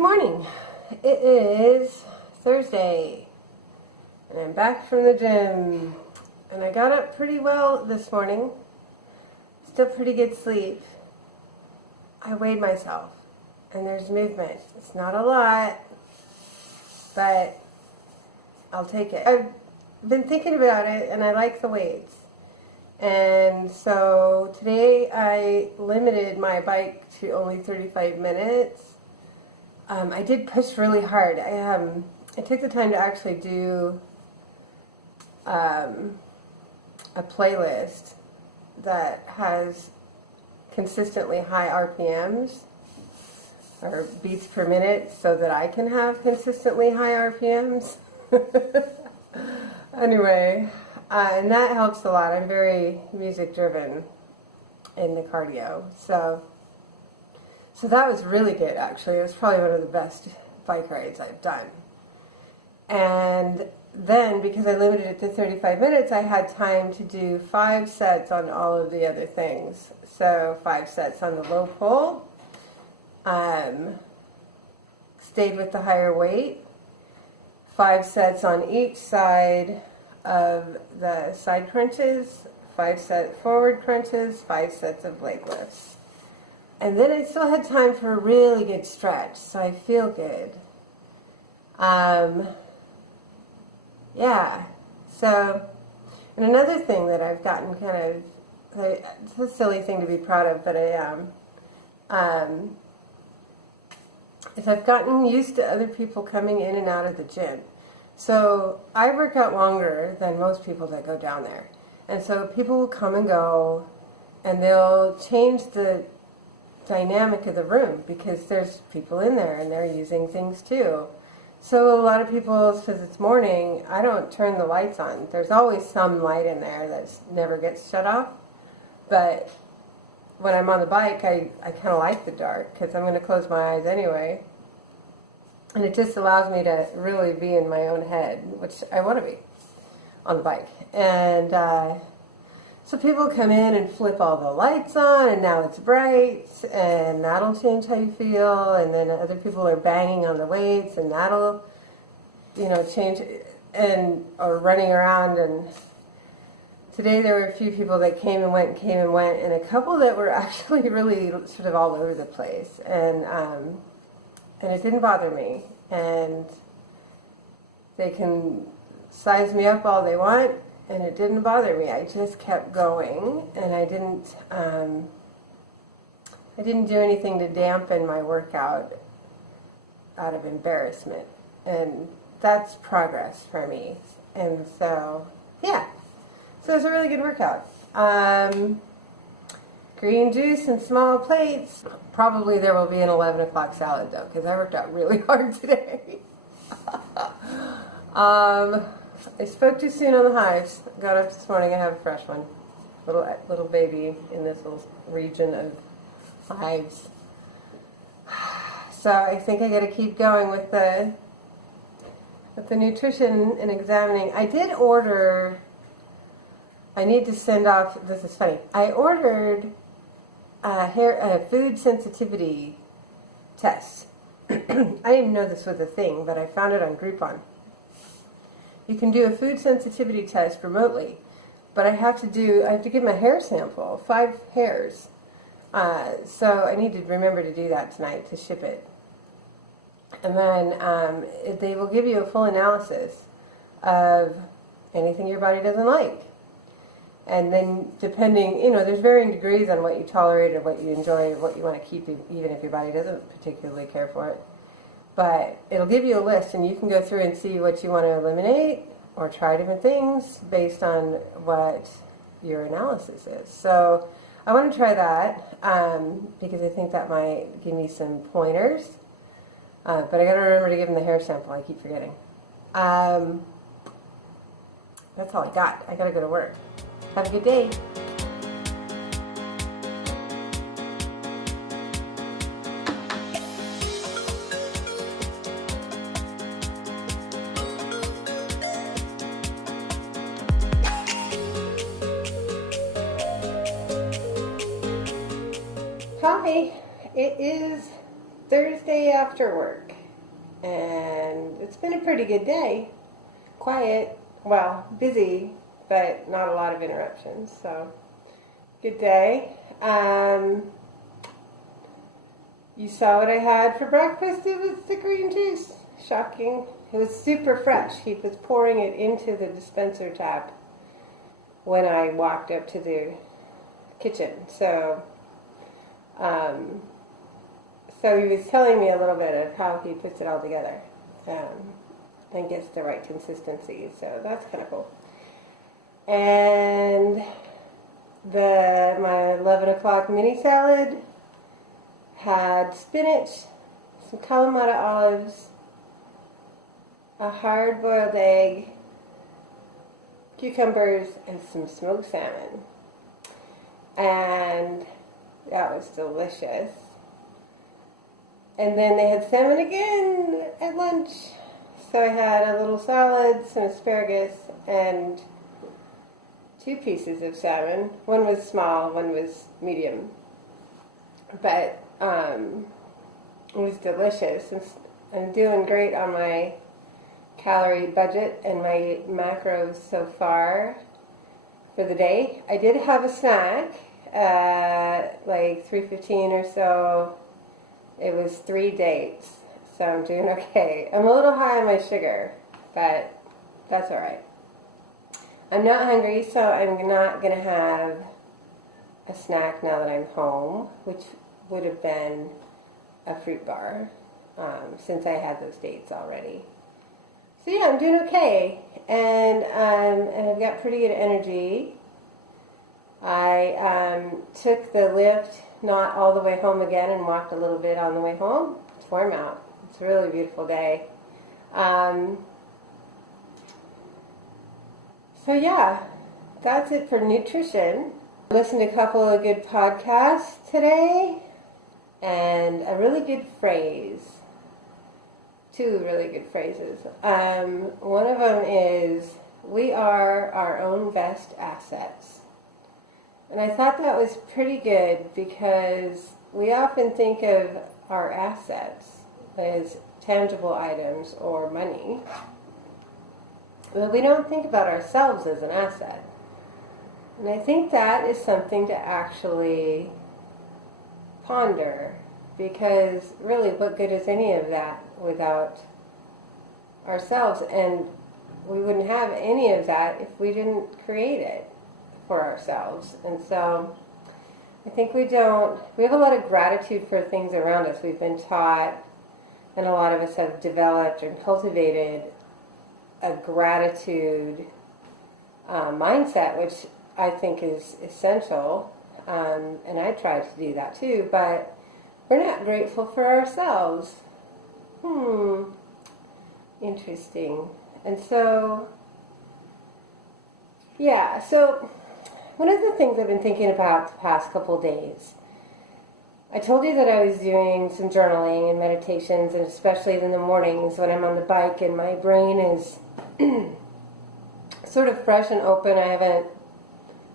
morning. It is Thursday and I'm back from the gym and I got up pretty well this morning. Still pretty good sleep. I weighed myself and there's movement. It's not a lot, but I'll take it. I've been thinking about it and I like the weights. And so today I limited my bike to only 35 minutes. I did push really hard. I took the time to actually do a playlist that has consistently high RPMs or beats per minute so that I can have consistently high RPMs. Anyway, and that helps a lot. I'm very music driven in the cardio. So that was really good, actually. It was probably one of the best bike rides I've done. And then, because I limited it to 35 minutes, I had time to do 5 sets on all of the other things. So 5 sets on the low pull, stayed with the higher weight, 5 sets on each side of the side crunches, 5 set forward crunches, 5 sets of leg lifts. And then I still had time for a really good stretch, so I feel good. Yeah. So, and another thing that I've gotten kind of, it's a silly thing to be proud of, but is I've gotten used to other people coming in and out of the gym. So I work out longer than most people that go down there. And so people will come and go, and they'll change the dynamic of the room because there's people in there and they're using things too. So a lot of people, because it's morning, I don't turn the lights on. There's always some light in there that never gets shut off. But when I'm on the bike, I kind of like the dark because I'm going to close my eyes anyway. And it just allows me to really be in my own head, which I want to be on the bike. And so people come in and flip all the lights on, and now it's bright, and that'll change how you feel. And then other people are banging on the weights, and that'll, change, or running around. And today there were a few people that came and went, and a couple that were actually really sort of all over the place. And it didn't bother me. And they can size me up all they want. And it didn't bother me. I just kept going, and I didn't do anything to dampen my workout out of embarrassment, and that's progress for me. And so, yeah, so it's a really good workout. Green juice and small plates. Probably there will be an 11 o'clock salad though, because I worked out really hard today. I spoke too soon on the hives. Got up this morning and have a fresh one. Little baby in this little region of hives. So I think I got to keep going with the nutrition and examining. I did order. I need to send off. This is funny. I ordered a food sensitivity test. I didn't even know this was a thing, but I found it on Groupon. You can do a food sensitivity test remotely, but I have to give my hair sample, 5 hairs. So I need to remember to do that tonight to ship it. And then they will give you a full analysis of anything your body doesn't like. And then depending, there's varying degrees on what you tolerate or what you enjoy or what you want to keep, even if your body doesn't particularly care for it. But it'll give you a list, and you can go through and see what you want to eliminate or try different things based on what your analysis is. So I want to try that because I think that might give me some pointers. But I got to remember to give them the hair sample. I keep forgetting. That's all I got. I got to go to work. Have a good day. Hi, it is Thursday after work. and it's been a pretty good day. Quiet, well, busy, but not a lot of interruptions, so good day. You saw what I had for breakfast. It was the green juice. Shocking. It was super fresh. He was pouring it into the dispenser tap when I walked up to the kitchen. So he was telling me a little bit of how he puts it all together and gets the right consistency. So that's kind of cool. And my 11 o'clock mini salad had spinach, some Kalamata olives, a hard-boiled egg, cucumbers, and some smoked salmon. And that was delicious. And then they had salmon again at lunch. So I had a little salad, some asparagus, and 2 pieces of salmon. One was small, one was medium. But it was delicious. I'm doing great on my calorie budget and my macros so far for the day. I did have a snack at like 3:15 or so. It was 3 dates, so I'm doing okay. I'm a little high on my sugar, but that's all right. I'm not hungry, so I'm not going to have a snack now that I'm home, which would have been a fruit bar, since I had those dates already. So yeah, I'm doing okay, and I've got pretty good energy. I took the lift not all the way home again and walked a little bit on the way home. It's warm out. It's a really beautiful day. So yeah, that's it for nutrition. I listened to a couple of good podcasts today, and a really good phrase. 2 really good phrases. One of them is, "We are our own best assets." And I thought that was pretty good, because we often think of our assets as tangible items or money, but we don't think about ourselves as an asset. And I think that is something to actually ponder, because really, what good is any of that without ourselves? And we wouldn't have any of that if we didn't create it for ourselves. And so I think we have a lot of gratitude for things around us. We've been taught, and a lot of us have developed and cultivated a gratitude mindset, which I think is essential, and I try to do that too, but we're not grateful for ourselves. Interesting. And so, yeah, so one of the things I've been thinking about the past couple of days, I told you that I was doing some journaling and meditations, and especially in the mornings when I'm on the bike and my brain is sort of fresh and open. I haven't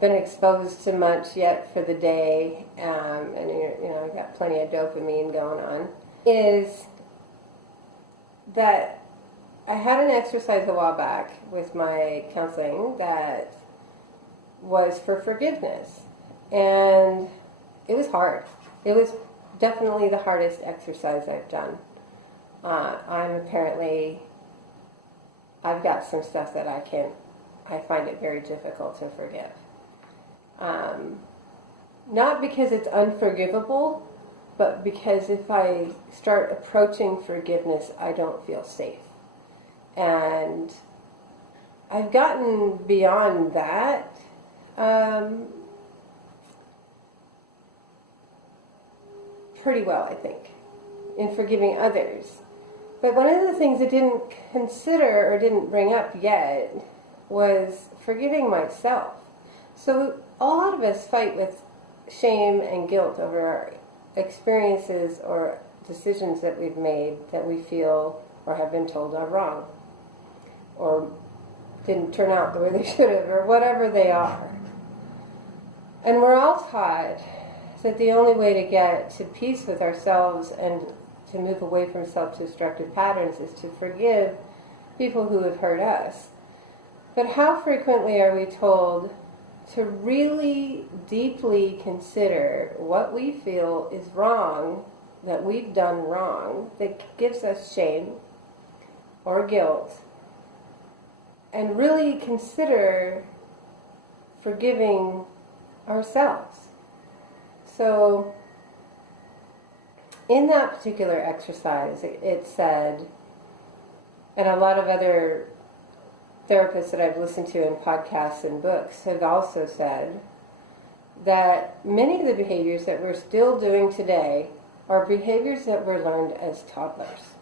been exposed to much yet for the day, and I've got plenty of dopamine going on, is that I had an exercise a while back with my counseling that was for forgiveness, and it was hard. It was definitely the hardest exercise I've done. I've got some stuff that I find it very difficult to forgive. Not because it's unforgivable, but because if I start approaching forgiveness, I don't feel safe. And I've gotten beyond that. Pretty well, I think, in forgiving others. But one of the things I didn't consider or didn't bring up yet was forgiving myself. So a lot of us fight with shame and guilt over our experiences or decisions that we've made that we feel or have been told are wrong, or didn't turn out the way they should have, or whatever they are. And we're all taught that the only way to get to peace with ourselves and to move away from self-destructive patterns is to forgive people who have hurt us. But how frequently are we told to really deeply consider what we feel is wrong, that we've done wrong, that gives us shame or guilt, and really consider forgiving ourselves? So in that particular exercise, it said, and a lot of other therapists that I've listened to in podcasts and books have also said, that many of the behaviors that we're still doing today are behaviors that were learned as toddlers.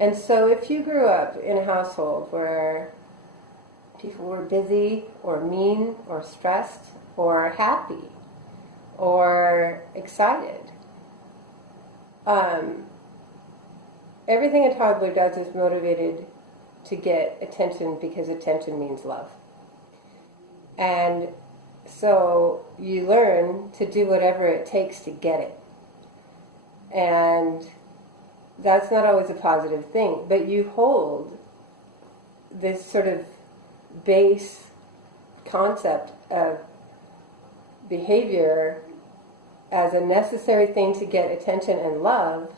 And so if you grew up in a household where people were busy or mean or stressed or happy or excited, everything a toddler does is motivated to get attention, because attention means love. And so you learn to do whatever it takes to get it. And that's not always a positive thing, but you hold this sort of base concept of behavior as a necessary thing to get attention and love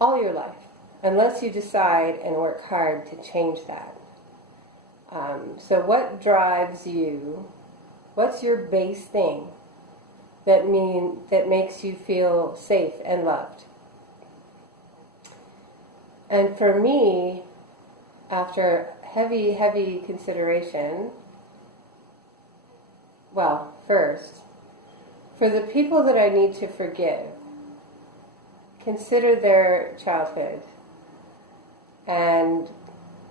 all your life, unless you decide and work hard to change that. So what drives you? What's your base thing that makes you feel safe and loved? And for me, after heavy consideration, well, first, for the people that I need to forgive, consider their childhood and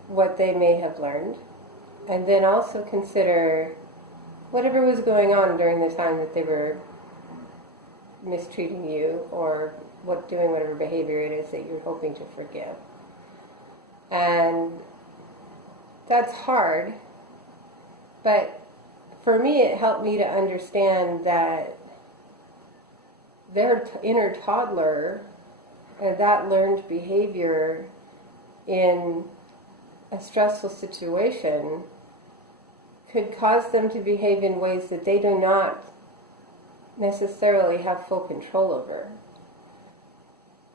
what they may have learned, and then also consider whatever was going on during the time that they were mistreating you or doing whatever behavior it is that you're hoping to forgive. And that's hard, but for me it helped me to understand that their inner toddler and that learned behavior in a stressful situation could cause them to behave in ways that they do not necessarily have full control over,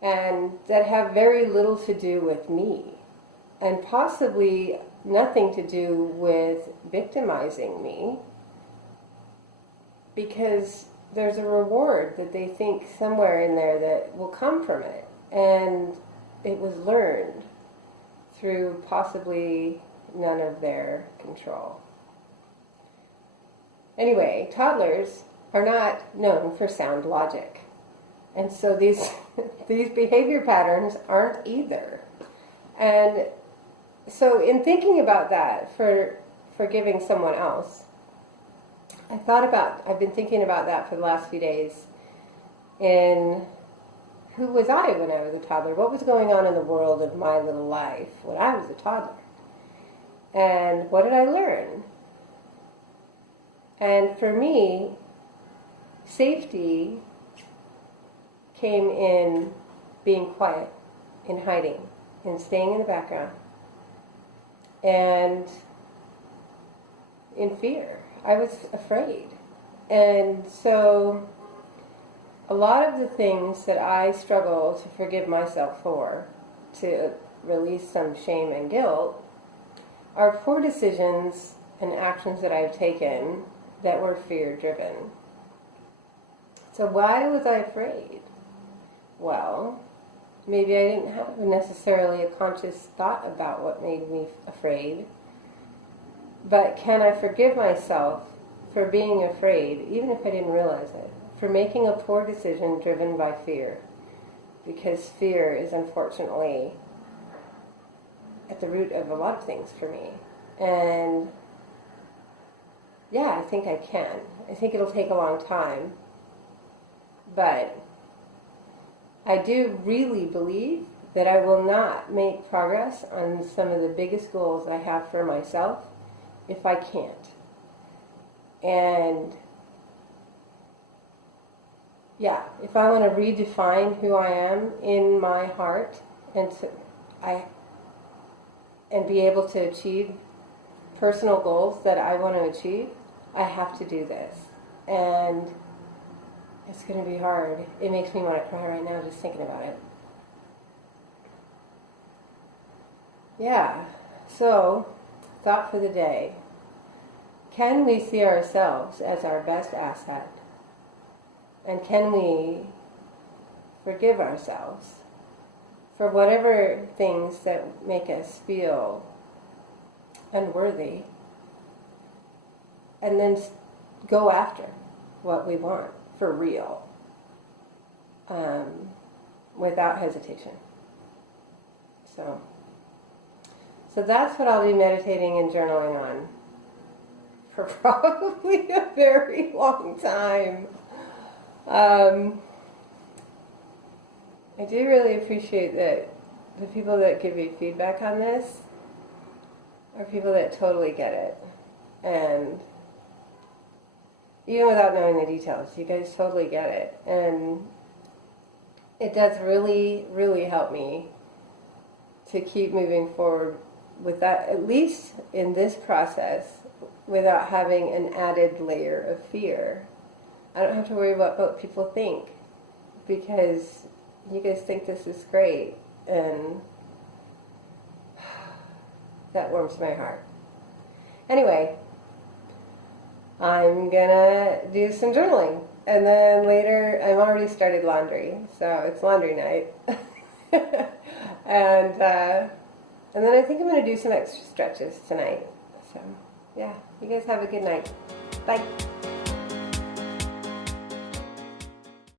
and that have very little to do with me, and possibly nothing to do with victimizing me, because there's a reward that they think somewhere in there that will come from it, and it was learned through possibly none of their control. Anyway, toddlers are not known for sound logic, and so these behavior patterns aren't either. And so in thinking about that for forgiving someone else, I've been thinking about that for the last few days. In who was I when I was a toddler? What was going on in the world of my little life when I was a toddler? And what did I learn? And for me, safety came in being quiet, in hiding, in staying in the background, and in fear. I was afraid. And so a lot of the things that I struggle to forgive myself for, to release some shame and guilt, are poor decisions and actions that I've taken that were fear-driven. So why was I afraid? Well, maybe I didn't have necessarily a conscious thought about what made me afraid. But can I forgive myself for being afraid, even if I didn't realize it, for making a poor decision driven by fear? Because fear is unfortunately at the root of a lot of things for me. And yeah, I think I can. I think it'll take a long time. But I do really believe that I will not make progress on some of the biggest goals I have for myself if I can't. And yeah, if I want to redefine who I am in my heart and and be able to achieve personal goals that I want to achieve, I have to do this. And it's going to be hard. It makes me want to cry right now just thinking about it. Yeah, so thought for the day. Can we see ourselves as our best asset? And can we forgive ourselves for whatever things that make us feel unworthy, and then go after what we want for real, without hesitation. So that's what I'll be meditating and journaling on for probably a very long time. I do really appreciate that the people that give me feedback on this are people that totally get it. And even without knowing the details, you guys totally get it. And it does really, really help me to keep moving forward with that, at least in this process, without having an added layer of fear. I don't have to worry about what people think, because you guys think this is great, and that warms my heart. Anyway, I'm gonna do some journaling, and then later, I've already started laundry, so it's laundry night. And then I think I'm gonna do some extra stretches tonight. So yeah, you guys have a good night. Bye.